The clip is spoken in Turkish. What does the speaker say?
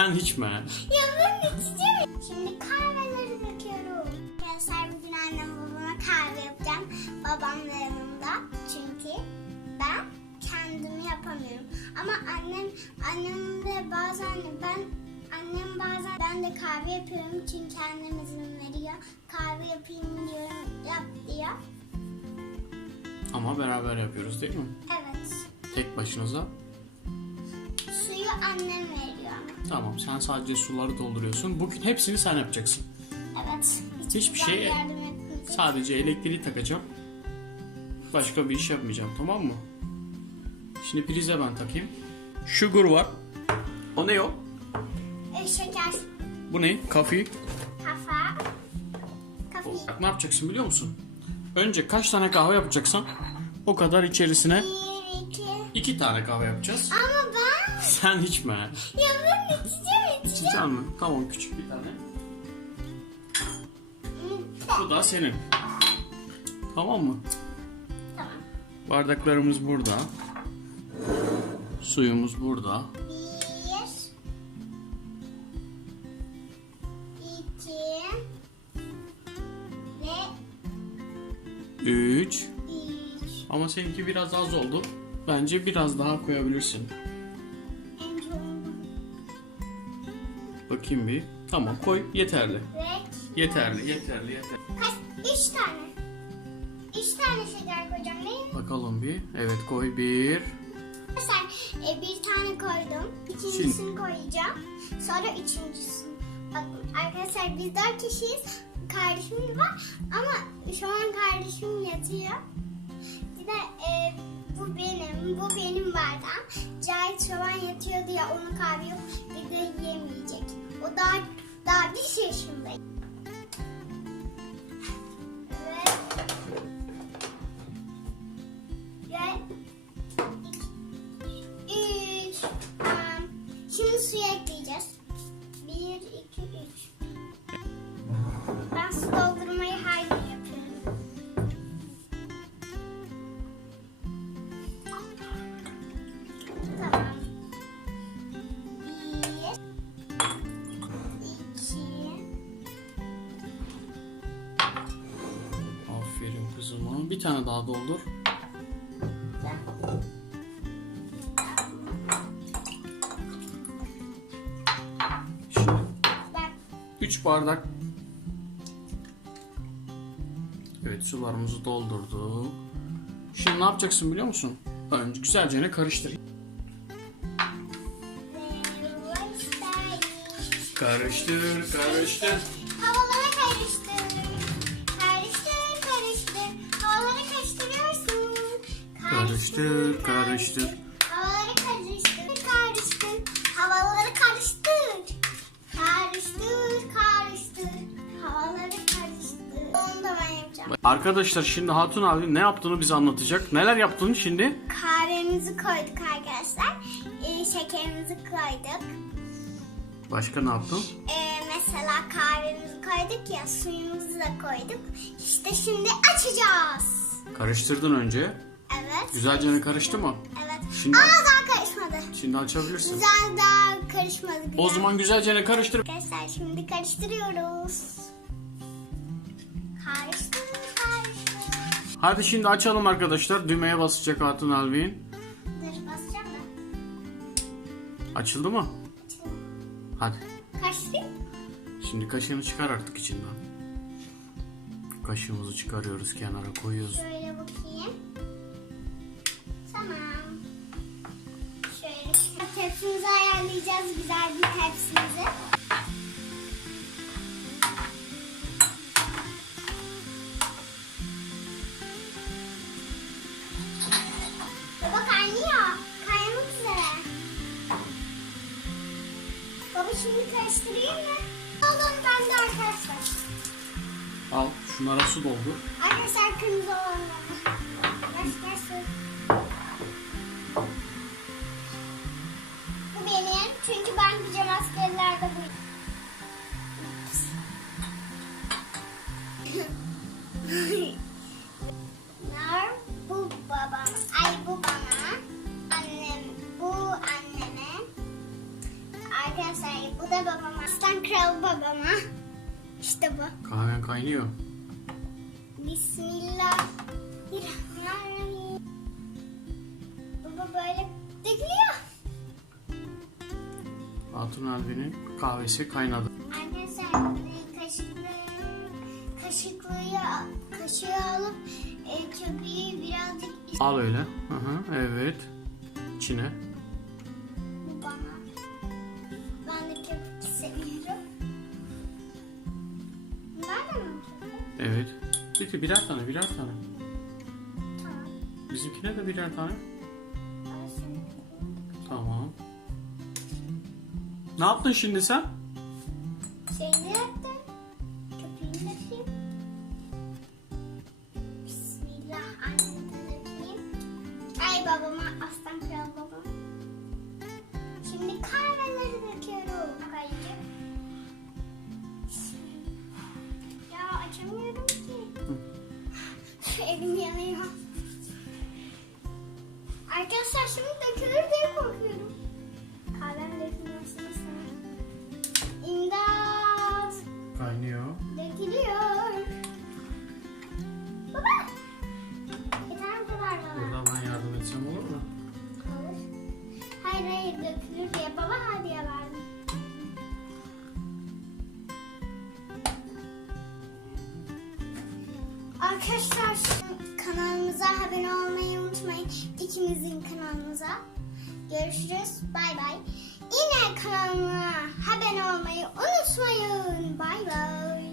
Sen içme. Ya ben içeceğim. Şimdi kahveleri döküyorum. Arkadaşlar bugün annem babama kahve yapacağım. Babam da yanımda. Çünkü ben kendimi yapamıyorum. Ama annem annem de bazen ben annem bazen ben de kahve yapıyorum. Çünkü annem izin veriyor. Kahve yapayım diyorum. Yap diyor. Ama beraber yapıyoruz değil mi? Evet. Tek başınıza. Suyu annem veriyor ama. Tamam sen sadece suları dolduruyorsun. Bugün hepsini sen yapacaksın. Evet. Hiçbir ben şey- yardım etmeyeceğim. Sadece elektriği takacağım. Başka bir iş yapmayacağım tamam mı? Şimdi prize ben takayım. Sugar var. O ne o? E, şeker, Bu ne? Kafi. kafa. Bak ne yapacaksın biliyor musun? Önce kaç tane kahve yapacaksan o kadar içerisine Bir, iki. iki tane kahve yapacağız. Ama ben... Sen içme. Ya ben içeceğim, içeceğim. İçeceksin mi? Tamam küçük bir tane. Bu da senin. Tamam mı? Tamam. Bardaklarımız burada. Suyumuz burada. Bir. iki, Ve Üç. üç. Ama seninki biraz az oldu. Bence biraz daha koyabilirsin. Bakayım bir. Tamam koy. Yeterli. Ve Yeterli, yeterli, yeterli. kaç? Üç tane. Üç tane şeker koyacağım değil mi? Bakalım bir. Evet koy bir. Arkadaşlar e, bir tane koydum. İkincisini koyacağım. Sonra üçüncüsünü. Bakın arkadaşlar biz dört kişiyiz. Kardeşim var ama şu an kardeşim yatıyor. Bu benim bardağım. Cahit şu an yatıyor diye onu kahve yok. Bir de yemeyecek. O daha, daha bir yaşında. Bir tane daha doldur. Şimdi ben 3 bardak. Evet sularımızı doldurduk. Şimdi ne yapacaksın biliyor musun? Önce güzelce ne karıştır. Karıştır, karıştır. Karıştır, karıştır. Havaları karıştır, karıştır. Havaları karıştır. Karıştır, karıştır. Havaları karıştır. Onu da ben yapacağım. Arkadaşlar şimdi Hatun abi ne yaptığını bize anlatacak. Neler yaptın şimdi? Kahvemizi koyduk arkadaşlar. Ee, şekerimizi koyduk. Başka ne yaptın? Ee, mesela kahvemizi koyduk ya suyumuzu da koyduk. İşte şimdi açacağız. Karıştırdın önce. Güzelce ne karıştı mı? Evet. Şimdi- Aa daha karışmadı. Şimdi açabilirsin. Güzel daha karışmadı. Güzel. O zaman güzelce ne karıştır. Arkadaşlar şimdi karıştırıyoruz. Karıştır, karıştır. Hadi şimdi açalım arkadaşlar. Düğmeye basacak Hatun Alvin. Dur basacağım da. Açıldı mı? Hadi. Karıştırayım. Şimdi kaşığını çıkar artık içinden. Kaşığımızı çıkarıyoruz kenara koyuyoruz. Şöyle bakayım. Tepsimizi ayarlayacağız. Güzel bir tepsimizi. Baba kaynıyor. Kaynamak üzere. Baba şimdi karıştırayım mı? Alın ben de arkadaşlar. Al şunlara su doldur. Arkadaşlar kırmızı olanları. Göstersin. Bu bu da babama. Aslan kral babama. İşte bu. Kahven kaynıyor. Bismillahirrahmanirrahim. Baba böyle dökülüyor. Hatun Albi'nin kahvesi kaynadı. Arkadaşlar e, kaşıklı, kaşıklıyı, kaşığı alıp e, köpüğü birazcık Al öyle. Hı hı, evet. İçine. Evet. Peki birer tane birer tane. Tamam. Bizimkine de birer tane. Seni- Tamam. Ne yaptın şimdi sen? Şeyini yaptım. Dökeyim. Bismillah. Annemi. Ay babama aslan kral Arkadaşlar şimdi dökülür diye korkuyorum. Kahvem dökülmesini sana. İmdat. Kaynıyor. Dökülüyor. Baba. Yeter bu kadar bana. Burada ben yardım etsem olur mu? Olur. Hayır hayır dökülür diye baba hediye verdim. Arkadaşlar abone olmayı unutmayın. İkimizin kanalımıza. Görüşürüz. Bay bay. Yine kanalıma abone olmayı unutmayın. Bay bay.